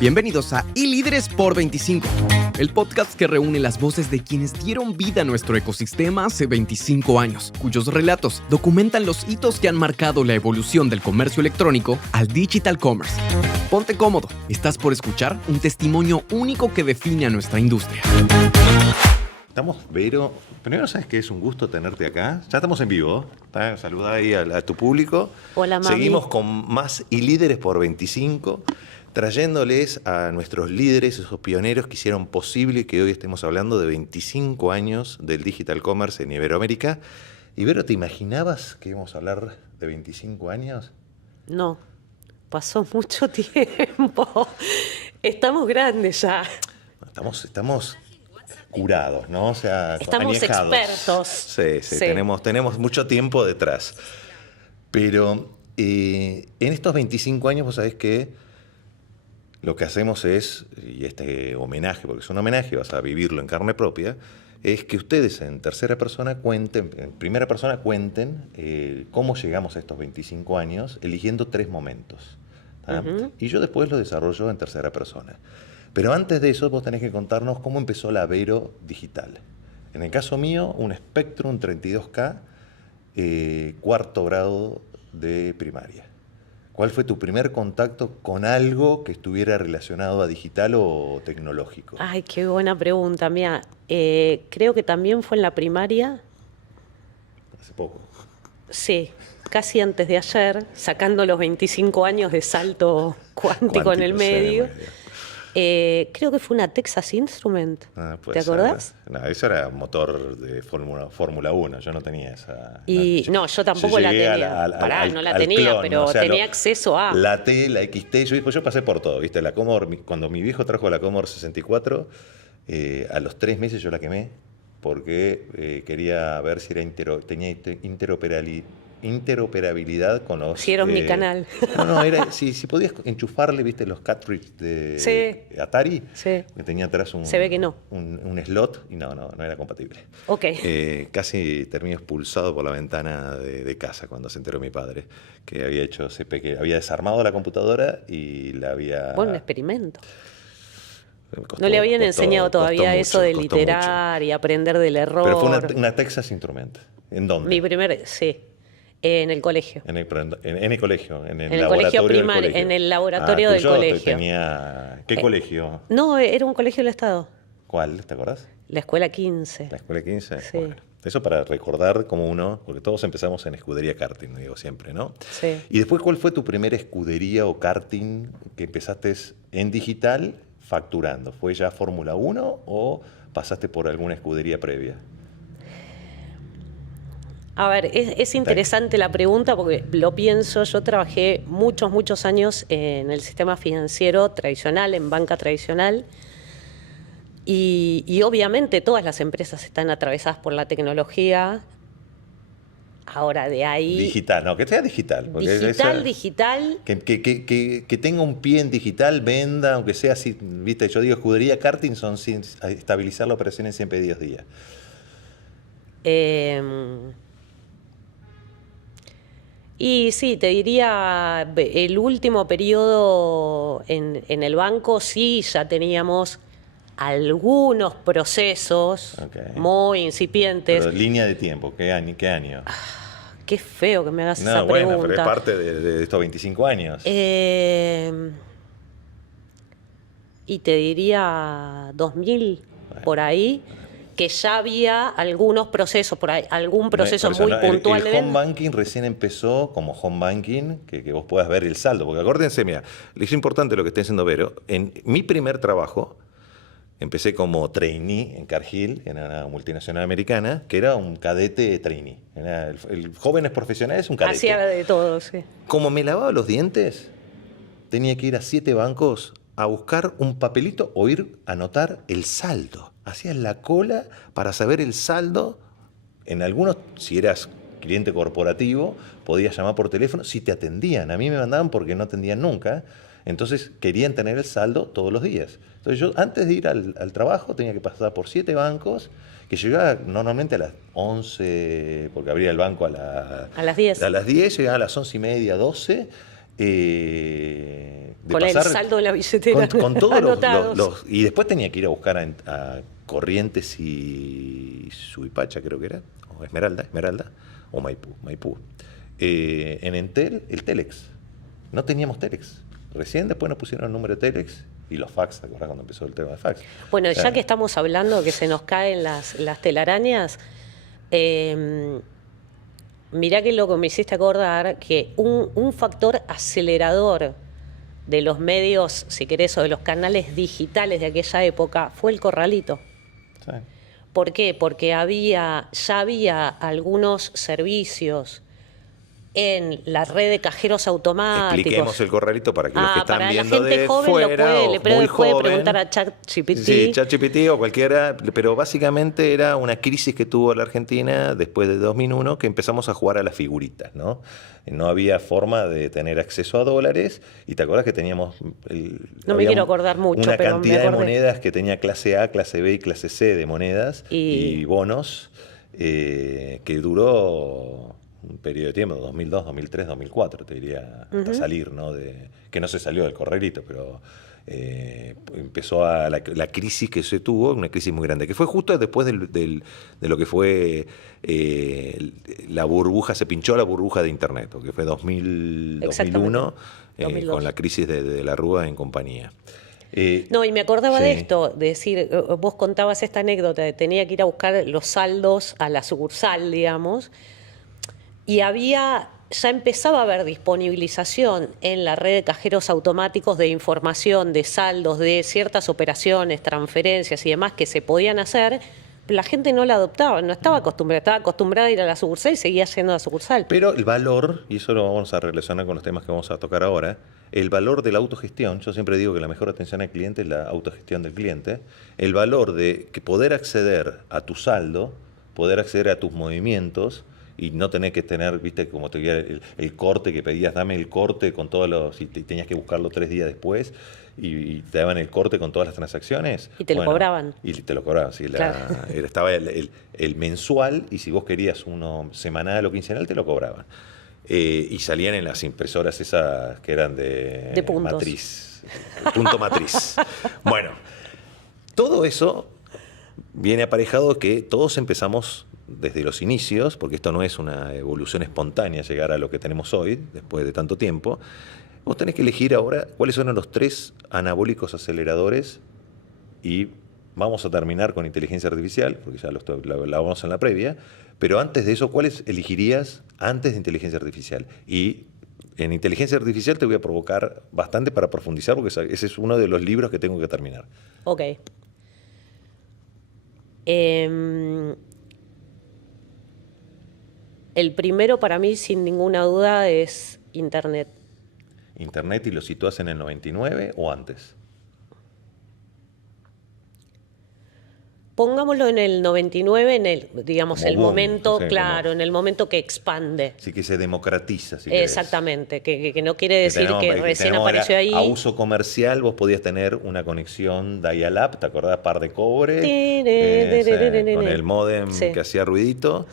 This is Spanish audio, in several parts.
Bienvenidos a iLíderes por 25, el podcast que reúne las voces de quienes dieron vida a nuestro ecosistema hace 25 años, cuyos relatos documentan los hitos que han marcado la evolución del comercio electrónico al digital commerce. Ponte cómodo, estás por escuchar un testimonio único que define a nuestra industria. Estamos, Vero, primero sabes que es un gusto tenerte acá. Ya estamos en vivo. Saluda ahí a tu público. Hola, mami. Seguimos con más iLíderes por 25, trayéndoles a nuestros líderes, esos pioneros que hicieron posible que hoy estemos hablando de 25 años del digital commerce en Iberoamérica. Y Vero, ¿te imaginabas que íbamos a hablar de 25 años? No, pasó mucho tiempo. Estamos grandes ya. Estamos curados, ¿no? O sea, estamos añejados. Expertos. Sí. Tenemos mucho tiempo detrás. Pero en estos 25 años, vos sabés que lo que hacemos es, y este homenaje, porque es un homenaje, vas a vivirlo en carne propia, es que ustedes en primera persona cuenten cómo llegamos a estos 25 años eligiendo 3 momentos. Uh-huh. Y yo después lo desarrollo en tercera persona. Pero antes de eso, vos tenés que contarnos cómo empezó la Vero digital. En el caso mío, un Spectrum 32K, cuarto grado de primaria. ¿Cuál fue tu primer contacto con algo que estuviera relacionado a digital o tecnológico? Ay, qué buena pregunta, mía. Creo que también fue en la primaria. Hace poco. Sí, casi antes de ayer, sacando los 25 años de salto cuántico en el medio. Creo que fue una Texas Instrument. ¿Te acordás? No, eso era motor de Fórmula 1. Yo no tenía esa. No, yo tampoco la tenía. No la tenía, clon, pero o sea, tenía acceso a. La T, la XT. Yo pasé por todo, ¿viste? La Commodore, cuando mi viejo trajo la Commodore 64, a los 3 meses yo la quemé porque quería ver si tenía interoperabilidad con los... Hicieron mi canal. No, era si podías enchufarle, viste, los cartridges de Atari, que tenía atrás se ve que no. un slot, y no era compatible. Ok. Casi terminé expulsado por la ventana de casa cuando se enteró mi padre, que había hecho que había desarmado la computadora y la había... Buen experimento. No le habían enseñado todavía eso de literar y aprender del error. Pero fue una Texas Instrument. ¿En dónde? Mi primer, sí. En el colegio. En el colegio, en el colegio laboratorio primario, del colegio. en el laboratorio del colegio. ¿Qué colegio? No, era un colegio del Estado. ¿Cuál? ¿Te acordás? La Escuela 15. ¿La Escuela 15? Sí. Bueno, eso para recordar como uno, porque todos empezamos en escudería karting, digo siempre, ¿no? Sí. Y después, ¿cuál fue tu primera escudería o karting que empezaste en digital facturando? ¿Fue ya Fórmula 1 o pasaste por alguna escudería previa? A ver, es interesante la pregunta porque lo pienso. Yo trabajé muchos años en el sistema financiero tradicional, en banca tradicional, y obviamente todas las empresas están atravesadas por la tecnología. Ahora de ahí... Digital, no, que sea digital. Digital. Que tenga un pie en digital, venda, aunque sea así, viste, yo digo escudería karting son sin estabilizar la operación en 100 pedidos día. Y sí, te diría, el último periodo en el banco sí ya teníamos algunos procesos muy incipientes. Pero línea de tiempo, ¿qué año? Qué feo que me hagas esa pregunta. Bueno, pero es parte de estos 25 años. Y te diría 2000, por ahí, que ya había algunos procesos, por ahí, algún proceso muy puntual. El home banking recién empezó como home banking, que vos puedas ver el saldo. Porque acuérdense, mira, es importante lo que está diciendo Vero. En mi primer trabajo, empecé como trainee en Cargill, en una multinacional americana, que era un cadete trainee. El jóvenes profesionales es un cadete. Hacía de todo, sí. Como me lavaba los dientes, tenía que ir a 7 bancos a buscar un papelito o ir a anotar el saldo. Hacías la cola para saber el saldo. En algunos, si eras cliente corporativo, podías llamar por teléfono si te atendían. A mí me mandaban porque no atendían nunca. Entonces querían tener el saldo todos los días. Entonces yo antes de ir al trabajo tenía que pasar por 7 bancos, que llegaba normalmente a las 11, porque abría el banco a las 10. A las 10, llegaba a las 11:30, 12, Con el saldo de la billetera. Con todos anotados. y después tenía que ir a buscar a Corrientes y Suipacha, creo que era, o Esmeralda, o Maipú. En Entel, el Telex. No teníamos Telex. Recién después nos pusieron el número de Telex y los fax, ¿te acuerdas cuando empezó el tema de fax? Bueno, ya que estamos hablando que se nos caen las telarañas, mirá qué loco, me hiciste acordar que un factor acelerador de los medios, si querés, o de los canales digitales de aquella época fue el corralito. Sí. ¿Por qué? Porque ya había algunos servicios en la red de cajeros automáticos. Expliquemos el corralito para que los que están viendo para la gente de joven fuera le puede preguntar a ChatGPT. Sí, ChatGPT o cualquiera, pero básicamente era una crisis que tuvo la Argentina después de 2001 que empezamos a jugar a las figuritas, ¿no? No había forma de tener acceso a dólares y te acuerdas que teníamos... No me quiero acordar mucho, una pero cantidad me de acordé. monedas que tenía clase A, clase B y clase C de monedas y bonos que duró un periodo de tiempo, 2002, 2003, 2004, te diría, hasta salir, ¿no? Que no se salió del corralito, pero empezó la crisis que se tuvo, una crisis muy grande, que fue justo después de lo que fue la burbuja, se pinchó la burbuja de Internet, que fue 2001, con la crisis de la Rúa en compañía. No, y me acordaba sí. de esto, de decir, vos contabas esta anécdota de tenía que ir a buscar los saldos a la sucursal, digamos, y ya empezaba a haber disponibilización en la red de cajeros automáticos de información, de saldos, de ciertas operaciones, transferencias y demás que se podían hacer. La gente no la adoptaba, no estaba acostumbrada a ir a la sucursal y seguía yendo a la sucursal. Pero el valor, y eso lo vamos a relacionar con los temas que vamos a tocar ahora, el valor de la autogestión, yo siempre digo que la mejor atención al cliente es la autogestión del cliente, el valor de que poder acceder a tu saldo, poder acceder a tus movimientos, y no tener que tener, viste, como te diría, el corte que pedías, dame el corte con todos los, y tenías que buscarlo 3 días después, y te daban el corte con todas las transacciones. Y te lo cobraban. Y te lo cobraban, sí. Claro. Estaba el mensual, y si vos querías uno semanal o quincenal, te lo cobraban. Y salían en las impresoras esas que eran de puntos. Matriz, punto matriz. Bueno, todo eso viene aparejado que todos empezamos desde los inicios, porque esto no es una evolución espontánea llegar a lo que tenemos hoy, después de tanto tiempo. Vos tenés que elegir ahora cuáles son los 3 anabólicos aceleradores y vamos a terminar con inteligencia artificial, porque ya lo hablamos en la previa, pero antes de eso, ¿cuáles elegirías antes de inteligencia artificial? Y en inteligencia artificial te voy a provocar bastante para profundizar, porque ese es uno de los libros que tengo que terminar. Ok. El primero para mí, sin ninguna duda, es Internet. ¿Internet y lo sitúas en el 99 o antes? Pongámoslo en el 99, en el, digamos, Como el boom, momento, o sea, claro, en el momento que expande. Sí, que se democratiza. Si querés. Exactamente, que no quiere decir que recién apareció ahí. A uso comercial vos podías tener una conexión dial-up, ¿te acordás? Par de cobre, con el módem que hacía ruidito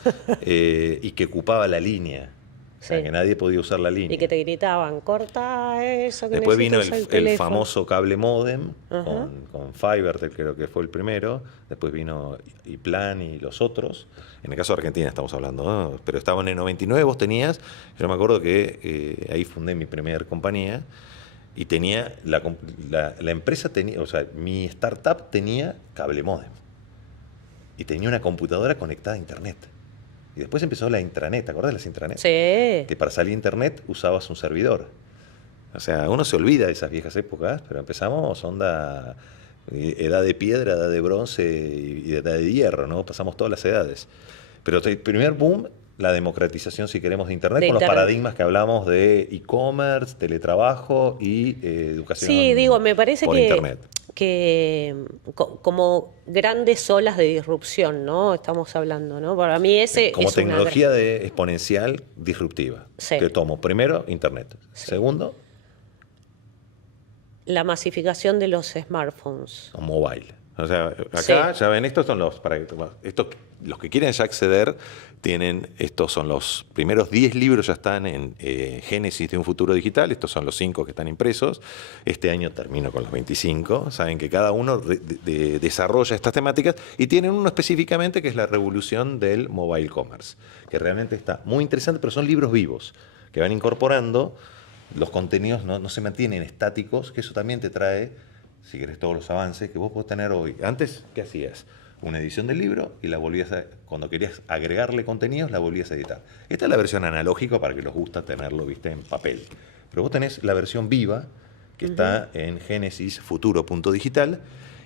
y que ocupaba la línea. O sea, que nadie podía usar la línea. Y que te gritaban, corta eso. Que después vino el famoso famoso cable módem con Fivertel, creo que fue el primero. Después vino iPlan y los otros. En el caso de Argentina estamos hablando, ¿no? Pero estaba en el 99, vos tenías, yo me acuerdo que ahí fundé mi primera compañía y tenía, la empresa tenía, o sea, mi startup tenía cable módem y tenía una computadora conectada a internet. Y después empezó la intranet, ¿te acuerdas de las intranet? Sí. Que para salir a internet usabas un servidor. O sea, uno se olvida de esas viejas épocas, pero empezamos onda edad de piedra, edad de bronce y edad de hierro, ¿no? Pasamos todas las edades. Pero el primer boom, la democratización, si queremos, de internet, con los paradigmas que hablamos de e-commerce, teletrabajo y educación. Sí, digo, me parece por internet. Que como grandes olas de disrupción, ¿no? Estamos hablando, ¿no? Para mí ese como es tecnología de exponencial disruptiva. Sí. Que tomo primero internet. Sí. Segundo, la masificación de los smartphones. mobile. O sea, acá, ya ven, estos son estos los que quieren ya acceder tienen, estos son los primeros 10 libros, ya están en Génesis de un futuro digital, estos son los 5 que están impresos. Este año termino con los 25, saben que cada uno desarrolla estas temáticas y tienen uno específicamente que es la revolución del mobile commerce, que realmente está muy interesante, pero son libros vivos que van incorporando, los contenidos no se mantienen estáticos, que eso también te trae, si querés, todos los avances que vos podés tener hoy. Antes, ¿qué hacías? Una edición del libro y la volvías cuando querías agregarle contenidos, la volvías a editar. Esta es la versión analógica para que les gusta tenerlo, viste, en papel. Pero vos tenés la versión viva, que está en Génesis Futuro.digital,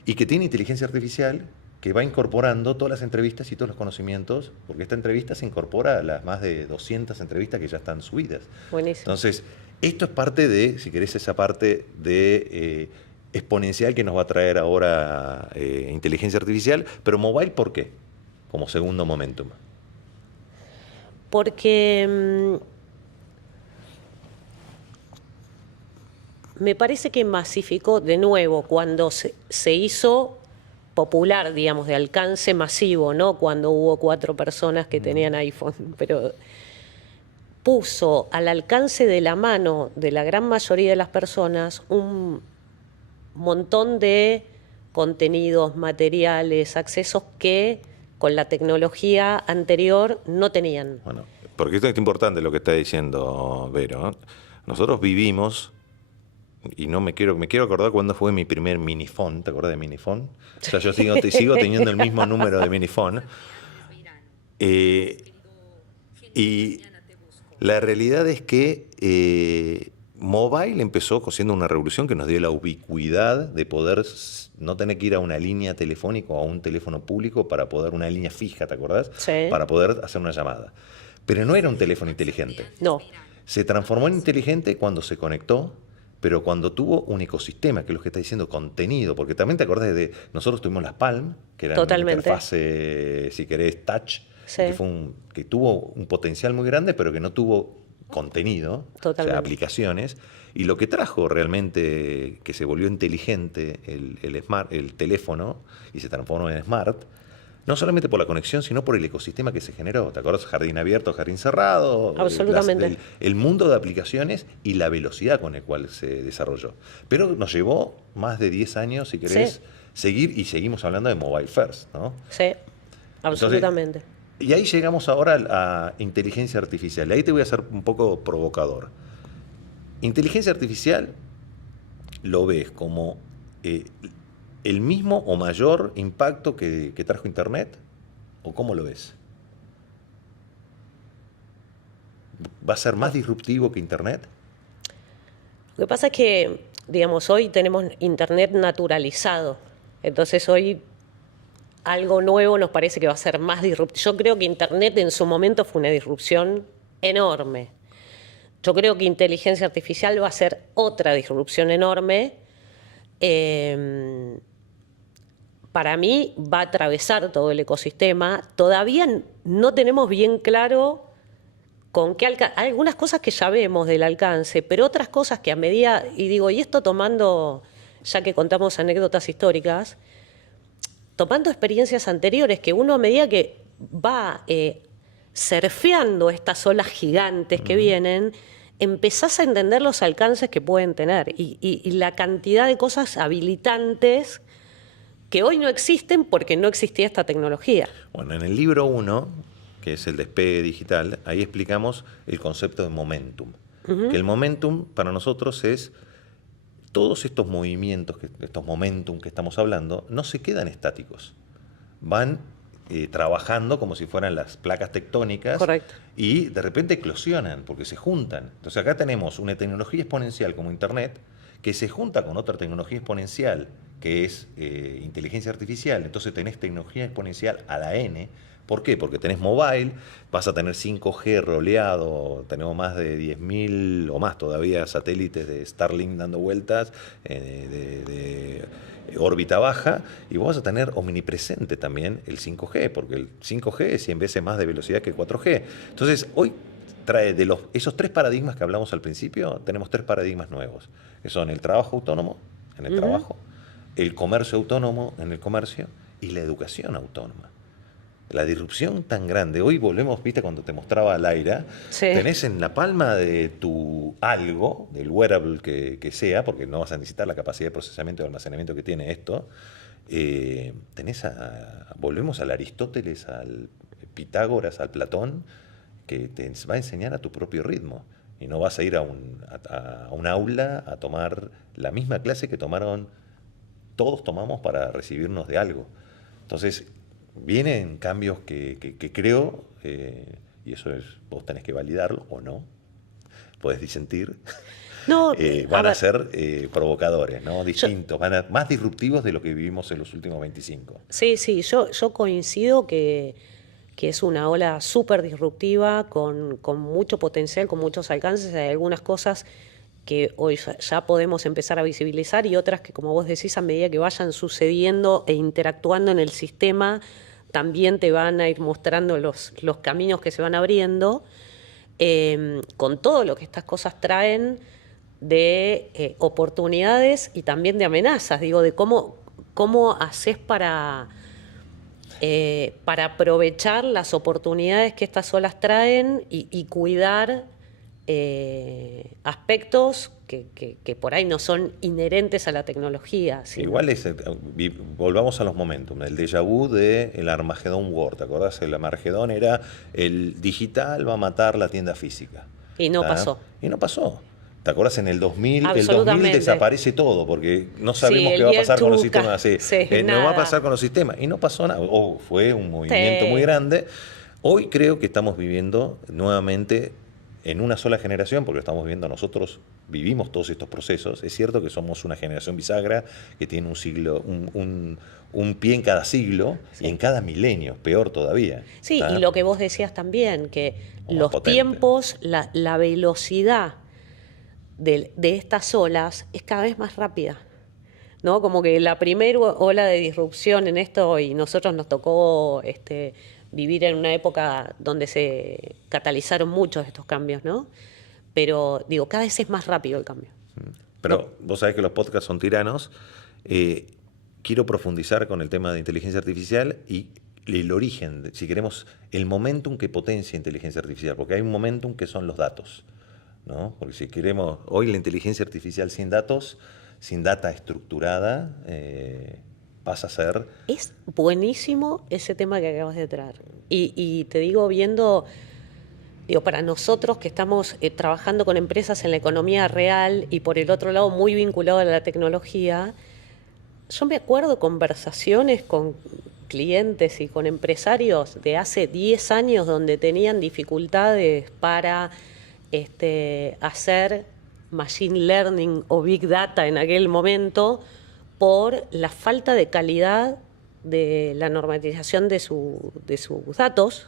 y que tiene inteligencia artificial que va incorporando todas las entrevistas y todos los conocimientos, porque esta entrevista se incorpora a las más de 200 entrevistas que ya están subidas. Buenísimo. Entonces, esto es parte de, si querés, esa parte de exponencial que nos va a traer ahora inteligencia artificial, pero mobile, ¿por qué? Como segundo momentum. Porque me parece que masificó de nuevo cuando se hizo popular, digamos, de alcance masivo, no cuando hubo 4 personas que tenían iPhone, pero puso al alcance de la mano de la gran mayoría de las personas un montón de contenidos, materiales, accesos que con la tecnología anterior no tenían. Bueno, porque esto es importante lo que está diciendo Vero. Nosotros vivimos, y me quiero acordar cuándo fue mi primer minifón. ¿Te acuerdas de minifón? O sea, yo sigo teniendo el mismo número de minifón. Y la realidad es que mobile empezó siendo una revolución que nos dio la ubicuidad de poder no tener que ir a una línea telefónica o a un teléfono público para poder, una línea fija, ¿te acordás? Sí. Para poder hacer una llamada. Pero no era un teléfono inteligente. No. Se transformó en inteligente cuando se conectó, pero cuando tuvo un ecosistema, que es lo que está diciendo, contenido, porque también te acordás de, nosotros tuvimos las Palm, que era una interfase, si querés, touch, sí, que tuvo un potencial muy grande, pero que no tuvo contenido, o sea, aplicaciones, y lo que trajo realmente que se volvió inteligente el teléfono y se transformó en smart, no solamente por la conexión, sino por el ecosistema que se generó. ¿Te acuerdas? Jardín abierto, jardín cerrado. Absolutamente. El mundo de aplicaciones y la velocidad con la cual se desarrolló. Pero nos llevó más de 10 años, si querés, seguir, y seguimos hablando de mobile first, ¿no? Sí, absolutamente. Entonces, y ahí llegamos ahora a inteligencia artificial. Ahí te voy a hacer un poco provocador. Inteligencia artificial lo ves como el mismo o mayor impacto que trajo Internet, ¿o cómo lo ves? ¿Va a ser más disruptivo que Internet? Lo que pasa es que, digamos, hoy tenemos Internet naturalizado. Entonces hoy algo nuevo nos parece que va a ser más disruptivo. Yo creo que Internet en su momento fue una disrupción enorme. Yo creo que inteligencia artificial va a ser otra disrupción enorme. Para mí va a atravesar todo el ecosistema. Todavía no tenemos bien claro con qué alcance. Hay algunas cosas que ya vemos del alcance, pero otras cosas que a medida, y digo, y esto tomando, ya que contamos anécdotas históricas, tomando experiencias anteriores, que uno a medida que va surfeando estas olas gigantes que vienen, empezás a entender los alcances que pueden tener y la cantidad de cosas habilitantes que hoy no existen porque no existía esta tecnología. Bueno, en el libro 1, que es el despegue digital, ahí explicamos el concepto de momentum. Que el momentum para nosotros es todos estos movimientos, estos momentum que estamos hablando, no se quedan estáticos. Van trabajando como si fueran las placas tectónicas. Correcto. Y de repente eclosionan porque se juntan. Entonces acá tenemos una tecnología exponencial como Internet que se junta con otra tecnología exponencial que es inteligencia artificial. Entonces tenés tecnología exponencial a la N. ¿Por qué? Porque tenés mobile, vas a tener 5G roleado, tenemos más de 10.000 o más todavía satélites de Starlink dando vueltas de órbita baja, y vos vas a tener omnipresente también el 5G, porque el 5G es 100 veces más de velocidad que el 4G. Entonces, hoy trae de esos 3 paradigmas que hablamos al principio, tenemos 3 paradigmas nuevos, que son el trabajo autónomo en el trabajo, el comercio autónomo en el comercio y la educación autónoma. la disrupción tan grande. Hoy volvemos, viste, cuando te mostraba al aire, tenés en la palma de tu algo, del wearable que sea, porque no vas a necesitar la capacidad de procesamiento y almacenamiento que tiene esto, volvemos al Aristóteles, al Pitágoras, al Platón, que te va a enseñar a tu propio ritmo. Y no vas a ir a un aula a tomar la misma clase que todos tomamos para recibirnos de algo. Entonces, vienen cambios que creo, y eso vos tenés que validarlo o no, podés disentir, No, van a ser provocadores, ¿no? Distintos, más disruptivos de lo que vivimos en los últimos 25. Sí, yo coincido que es una ola súper disruptiva, con mucho potencial, con muchos alcances. Hay algunas cosas que hoy ya podemos empezar a visibilizar y otras que, como vos decís, a medida que vayan sucediendo e interactuando en el sistema, también te van a ir mostrando los caminos que se van abriendo, con todo lo que estas cosas traen de oportunidades y también de amenazas, digo, de cómo haces para aprovechar las oportunidades que estas olas traen y cuidar aspectos que por ahí no son inherentes a la tecnología. Igual volvamos a los momentum, el déjà vu del Armageddon War, ¿te acordás? El Armageddon era el digital va a matar la tienda física. Y no pasó. Y no pasó. ¿Te acuerdas? En el 2000 desaparece todo, porque no sabemos qué va a pasar con los sistemas. No va a pasar con los sistemas. Y no pasó nada. Fue un movimiento muy grande. Hoy creo que estamos viviendo nuevamente en una sola generación, porque estamos viviendo nosotros, vivimos todos estos procesos. Es cierto que somos una generación bisagra que tiene un siglo, un pie en cada siglo y en cada milenio, peor todavía. Sí, y lo que vos decías también, que los tiempos, la velocidad de estas olas es cada vez más rápida, ¿no? Como que la primera ola de disrupción en esto, y nosotros nos tocó vivir en una época donde se catalizaron muchos de estos cambios, ¿no? Pero digo, cada vez es más rápido el cambio. Pero vos sabés que los podcasts son tiranos. Quiero profundizar con el tema de inteligencia artificial y el origen, si queremos, el momentum que potencia inteligencia artificial, porque hay un momentum que son los datos, ¿no? Porque si queremos, hoy la inteligencia artificial sin datos, sin data estructurada, pasa a ser... Es buenísimo ese tema que acabas de traer. Y te digo, viendo, para nosotros que estamos trabajando con empresas en la economía real y por el otro lado muy vinculado a la tecnología, yo me acuerdo de conversaciones con clientes y con empresarios de hace 10 años donde tenían dificultades para hacer machine learning o big data en aquel momento por la falta de calidad de la normatización de sus datos.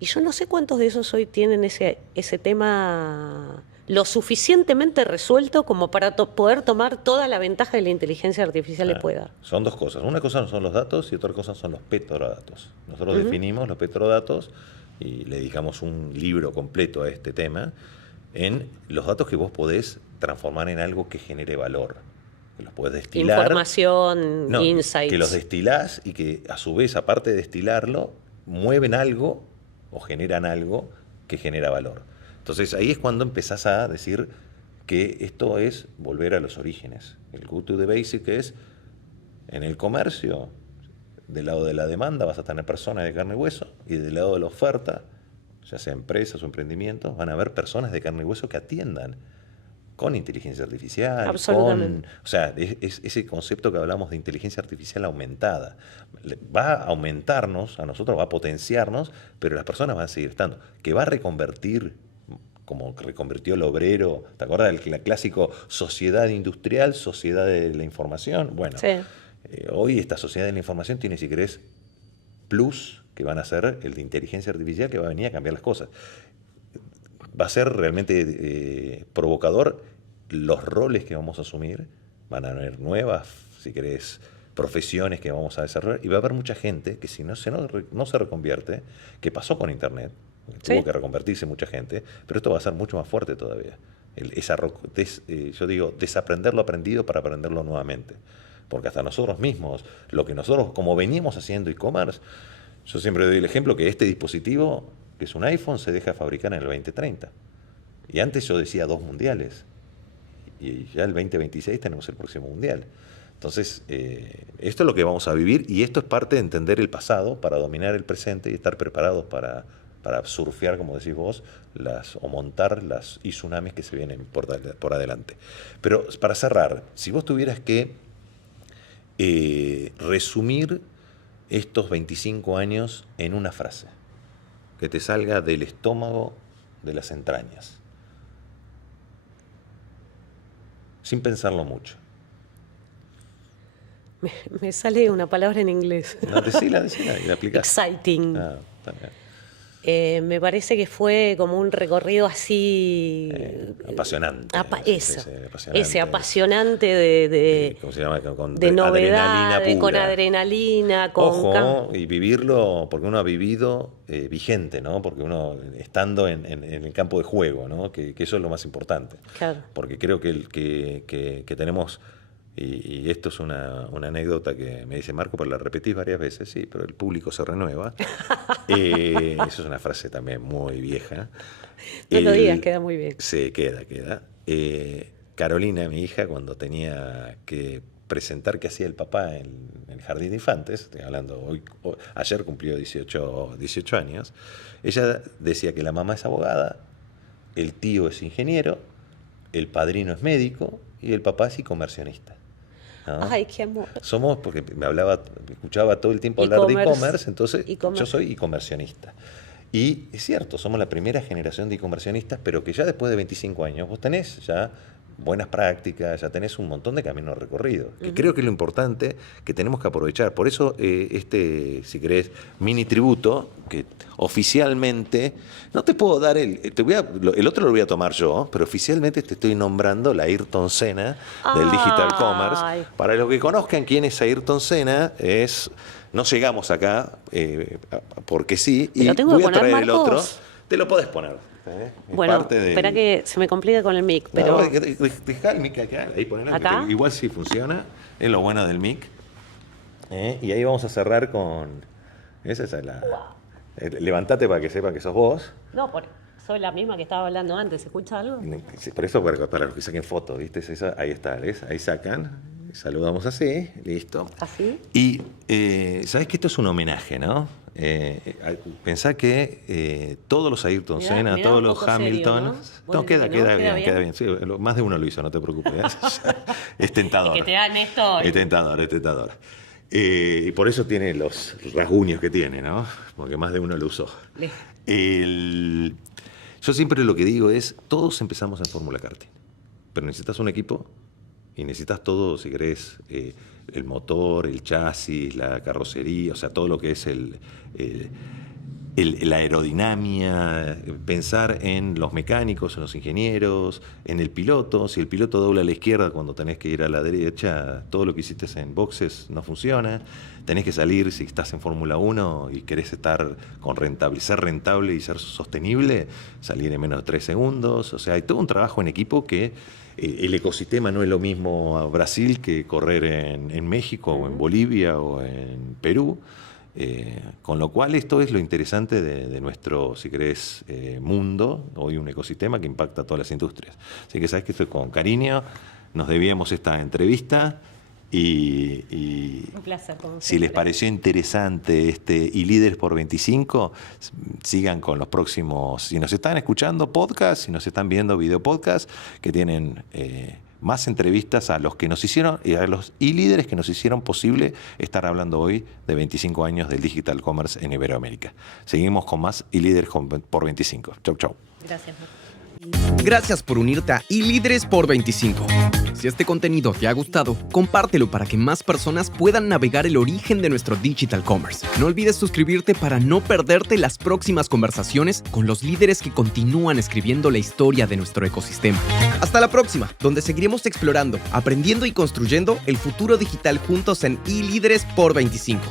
Y yo no sé cuántos de esos hoy tienen ese tema lo suficientemente resuelto como para poder tomar toda la ventaja que la inteligencia artificial le puede dar. Son dos cosas. Una cosa son los datos y otra cosa son los petrodatos. Nosotros definimos los petrodatos y le dedicamos un libro completo a este tema, en los datos que vos podés transformar en algo que genere valor. Que los podés destilar. Información, insights. Que los destilás y que a su vez, aparte de destilarlo, mueven algo o generan algo que genera valor. Entonces ahí es cuando empezás a decir que esto es volver a los orígenes. El go to the basic es, en el comercio, del lado de la demanda vas a tener personas de carne y hueso, y del lado de la oferta, ya sea empresas o emprendimientos, van a haber personas de carne y hueso que atiendan con inteligencia artificial. Absolutamente. O sea, es ese concepto que hablamos de inteligencia artificial aumentada. Va a aumentarnos, a nosotros va a potenciarnos, pero las personas van a seguir estando. Que va a reconvertir, como reconvirtió el obrero, ¿te acuerdas del clásico sociedad industrial, sociedad de la información? Bueno, sí. Hoy esta sociedad de la información tiene, si querés, plus que van a ser el de inteligencia artificial, que va a venir a cambiar las cosas. Va a ser realmente provocador los roles que vamos a asumir, van a haber nuevas, si querés, profesiones que vamos a desarrollar, y va a haber mucha gente que si no se reconvierte, que pasó con Internet, tuvo que reconvertirse mucha gente, pero esto va a ser mucho más fuerte todavía. Yo digo, desaprender lo aprendido para aprenderlo nuevamente. Porque hasta nosotros mismos, lo que nosotros, como veníamos haciendo e-commerce, Yo siempre doy el ejemplo que este dispositivo, que es un iPhone, se deja fabricar en el 2030. Y antes yo decía 2 mundiales. Y ya el 2026 tenemos el próximo mundial. Entonces, esto es lo que vamos a vivir y esto es parte de entender el pasado para dominar el presente y estar preparados para surfear, como decís vos, o montar las tsunamis que se vienen por adelante. Pero para cerrar, si vos tuvieras que resumir estos 25 años en una frase, que te salga del estómago, de las entrañas, sin pensarlo mucho. Me sale una palabra en inglés. No, decila, y la aplicás. Exciting. Está bien. Me parece que fue como un recorrido así... apasionante. Ese apasionante de ¿cómo se llama? De novedad, con adrenalina. Ojo, y vivirlo, porque uno ha vivido vigente, ¿no? Porque uno estando en el campo de juego, ¿no? Que eso es lo más importante. Claro. Porque creo que tenemos... Y esto es una anécdota que me dice Marco, pero la repetís varias veces, sí, pero el público se renueva. Eso es una frase también muy vieja. No lo digas, queda muy bien. Sí, queda. Carolina, mi hija, cuando tenía que presentar qué hacía el papá en el jardín de infantes, estoy hablando ayer cumplió 18 años, ella decía que la mamá es abogada, el tío es ingeniero, el padrino es médico y el papá es e-comercionista. ¿No? Ay, qué amor. Somos, porque me escuchaba todo el tiempo hablar de e-commerce, entonces yo soy e-comercionista. Y es cierto, somos la primera generación de e-comercionistas, pero que ya después de 25 años vos tenés ya buenas prácticas, ya tenés un montón de camino recorrido, que creo que es lo importante que tenemos que aprovechar. Por eso si querés, mini tributo, que oficialmente, no te puedo dar el otro lo voy a tomar yo, pero oficialmente te estoy nombrando la Ayrton Senna del Digital Commerce. Para los que conozcan quién es Ayrton Senna, no llegamos acá porque sí, y voy a traer el otro. Te lo podés poner. Bueno, espera que se me complica con el mic, pero... No, dejá el mic acá, ahí ponelo, ¿acá? Igual sí funciona, es lo bueno del mic. Y ahí vamos a cerrar con... Esa es levantate para que sepan que sos vos. No, soy la misma que estaba hablando antes, ¿se escucha algo? Por eso, para los que saquen fotos, ¿viste? Ahí está, ¿ves? Ahí sacan, saludamos así, listo. ¿Así? Y sabés que esto es un homenaje, ¿no? Pensá que todos los Ayrton Senna, todos los Hamilton... Serio, ¿no? Queda bien. Sí, más de uno lo hizo, no te preocupes. Es tentador. Que te dan esto. Es tentador. Y por eso tiene los rasguños que tiene, ¿no? Porque más de uno lo usó. Yo siempre lo que digo es, todos empezamos en Fórmula Karting, pero necesitas un equipo y necesitas todo, si querés, el motor, el chasis, la carrocería, o sea, todo lo que es la aerodinámica, pensar en los mecánicos, en los ingenieros, en el piloto. Si el piloto dobla a la izquierda cuando tenés que ir a la derecha, todo lo que hiciste en boxes no funciona. Tenés que salir, si estás en Fórmula 1 y querés estar ser rentable y ser sostenible, salir en menos de 3 segundos. O sea, hay todo un trabajo en equipo que el ecosistema no es lo mismo a Brasil que correr en México o en Bolivia o en Perú. Con lo cual esto es lo interesante de nuestro, si querés, mundo, hoy un ecosistema que impacta a todas las industrias. Así que sabes que estoy con cariño, nos debíamos esta entrevista y un placer, si les pareció interesante iLíderes por 25, sigan con los próximos, si nos están escuchando podcast, si nos están viendo video podcast, que tienen... más entrevistas a los que nos hicieron y a los iLíderes que nos hicieron posible estar hablando hoy de 25 años del Digital Commerce en Iberoamérica. Seguimos con más iLíderes por 25. Chau. Gracias. Gracias por unirte a iLíderes por 25. Si este contenido te ha gustado, compártelo para que más personas puedan navegar el origen de nuestro Digital Commerce. No olvides suscribirte para no perderte las próximas conversaciones con los líderes que continúan escribiendo la historia de nuestro ecosistema. Hasta la próxima, donde seguiremos explorando, aprendiendo y construyendo el futuro digital juntos en iLíderes por 25.